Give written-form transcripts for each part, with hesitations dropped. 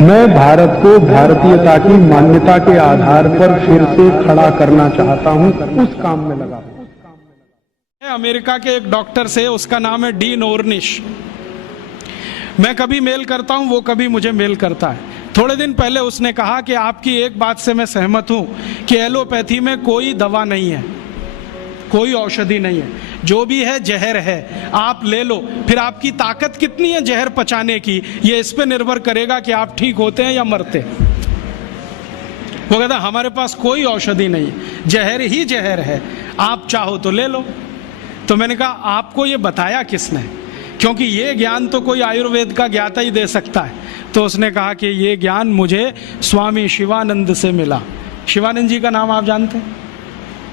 मैं भारत को भारतीयता की मान्यता के आधार पर फिर से खड़ा करना चाहता हूं, उस काम में लगा हूं। अमेरिका के एक डॉक्टर से, उसका नाम है डीन ऑर्निश। मैं कभी मेल करता हूं, वो कभी मुझे मेल करता है। थोड़े दिन पहले उसने कहा कि आपकी एक बात से मैं सहमत हूं कि एलोपैथी में कोई दवा नहीं है, कोई औषधि नहीं है, जो भी है जहर है, आप ले लो। फिर आपकी ताकत कितनी है जहर पचाने की, ये इस पे निर्भर करेगा कि आप ठीक होते हैं या मरते हैं। वो कहता हमारे पास कोई औषधि नहीं है, जहर ही जहर है, आप चाहो तो ले लो। तो मैंने कहा आपको ये बताया किसने, क्योंकि ये ज्ञान तो कोई आयुर्वेद का ज्ञाता ही दे सकता है। तो उसने कहा कि ये ज्ञान मुझे स्वामी शिवानंद से मिला। शिवानंद जी का नाम आप जानते हैं?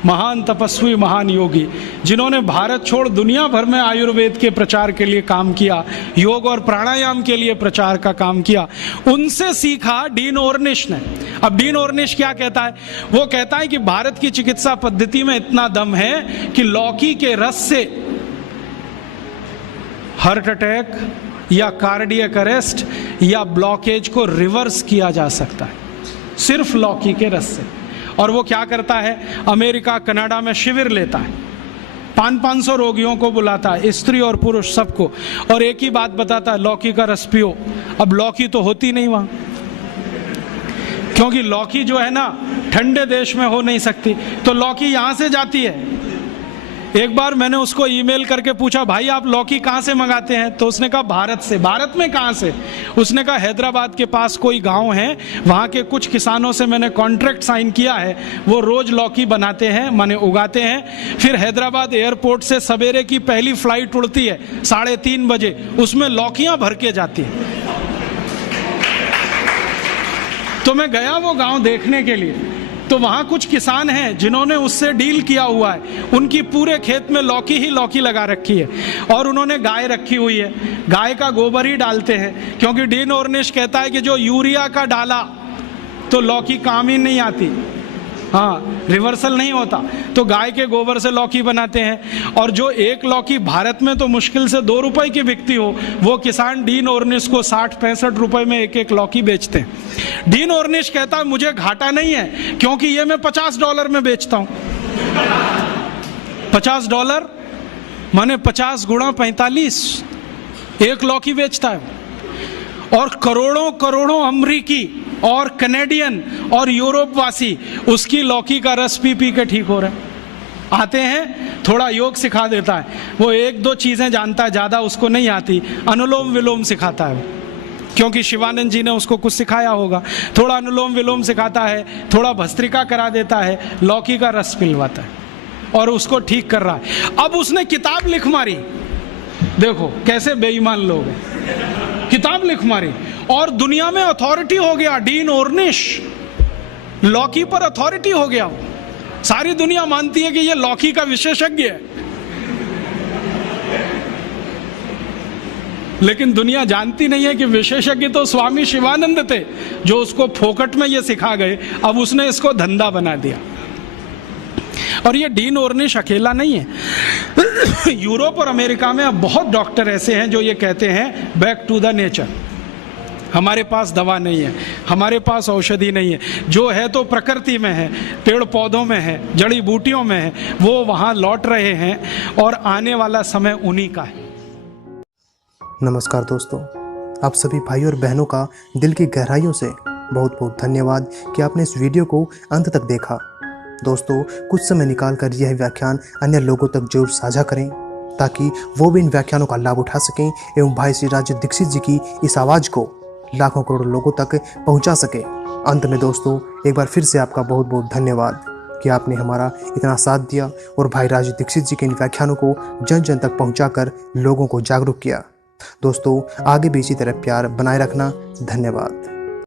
महान तपस्वी, महान योगी, जिन्होंने भारत छोड़ दुनिया भर में आयुर्वेद के प्रचार के लिए काम किया, योग और प्राणायाम के लिए प्रचार का काम किया। उनसे सीखा डीन ऑर्निश ने। अब डीन ऑर्निश क्या कहता है? वो कहता है कि भारत की चिकित्सा पद्धति में इतना दम है कि लौकी के रस से हार्ट अटैक या कार्डियक अरेस्ट या ब्लॉकेज को रिवर्स किया जा सकता है, सिर्फ लौकी के रस से। और वो क्या करता है, अमेरिका कनाडा में शिविर लेता है, 500 रोगियों को बुलाता है, स्त्री और पुरुष सबको, और एक ही बात बताता है, लौकी का रस पियो। अब लौकी तो होती नहीं वहां, क्योंकि लौकी जो है ना ठंडे देश में हो नहीं सकती, तो लौकी यहां से जाती है। एक बार मैंने उसको ईमेल करके पूछा, भाई आप लौकी कहाँ से मंगाते हैं? तो उसने कहा भारत से। भारत में कहाँ से? उसने कहा हैदराबाद के पास कोई गांव है, वहाँ के कुछ किसानों से मैंने कॉन्ट्रैक्ट साइन किया है, वो रोज लौकी बनाते हैं, माने उगाते हैं। फिर हैदराबाद एयरपोर्ट से सवेरे की पहली फ्लाइट उड़ती है 3:30 बजे, उसमें लौकियां भर के जाती है। तो मैं गया वो गाँव देखने के लिए, तो वहां कुछ किसान हैं जिन्होंने उससे डील किया हुआ है, उनकी पूरे खेत में लौकी ही लौकी लगा रखी है, और उन्होंने गाय रखी हुई है, गाय का गोबर ही डालते हैं, क्योंकि डीन ऑर्निश कहता है कि जो यूरिया का डाला तो लौकी काम ही नहीं आती, हाँ रिवर्सल नहीं होता, तो गाय के गोबर से लौकी बनाते हैं। और जो एक लौकी भारत में तो मुश्किल से 2 रुपए की बिकती हो, वो किसान डीन ऑर्निश को 60-65 रुपए में एक लौकी बेचते हैं। डीन ऑर्निश कहता है मुझे घाटा नहीं है, क्योंकि ये मैं $50 में बेचता हूं। $50 माने 50 गुणा 45, एक लौकी बेचता है। और करोड़ों करोड़ों अमरीकी और कनेडियन और यूरोप वासी उसकी लौकी का रस पी पी के ठीक हो रहे हैं। आते हैं, थोड़ा योग सिखा देता है, वो 1-2 चीजें जानता है, ज्यादा उसको नहीं आती, अनुलोम विलोम सिखाता है, क्योंकि शिवानंद जी ने उसको कुछ सिखाया होगा। थोड़ा अनुलोम विलोम सिखाता है, थोड़ा भस्त्रिका करा देता है, लौकी का रस पिलवाता है, और उसको ठीक कर रहा है। अब उसने किताब लिख मारी, देखो कैसे बेईमान लोग हैं, किताब लिख मारी और दुनिया में अथॉरिटी हो गया। डीन ऑर्निश लौकी पर अथॉरिटी हो गया, सारी दुनिया मानती है कि ये लौकी का विशेषज्ञ है। लेकिन दुनिया जानती नहीं है कि विशेषज्ञ तो स्वामी शिवानंद थे, जो उसको फोकट में ये सिखा गए, अब उसने इसको धंधा बना दिया। और ये डीन ऑर्निश अकेला नहीं है, यूरोप और अमेरिका में अब बहुत डॉक्टर ऐसे हैं जो ये कहते हैं बैक टू द नेचर, हमारे पास दवा नहीं है, हमारे पास औषधि नहीं है, जो है तो प्रकृति में है, पेड़ पौधों में है, जड़ी बूटियों में है, वो वहाँ लौट रहे हैं और आने वाला समय उन्हीं का है। नमस्कार दोस्तों, आप सभी भाई और बहनों का दिल की गहराइयों से बहुत बहुत धन्यवाद कि आपने इस वीडियो को अंत तक देखा। दोस्तों, कुछ समय निकालकर यह व्याख्यान अन्य लोगों तक जरूर साझा करें, ताकि वो भी इन व्याख्यानों का लाभ उठा सकें एवं भाई श्री राज दीक्षित जी की इस आवाज़ को लाखों करोड़ों लोगों तक पहुंचा सके। अंत में दोस्तों, एक बार फिर से आपका बहुत बहुत धन्यवाद कि आपने हमारा इतना साथ दिया और भाई राज दीक्षित जी के इन व्याख्यानों को जन जन तक पहुंचाकर लोगों को जागरूक किया। दोस्तों, आगे भी इसी तरह प्यार बनाए रखना। धन्यवाद।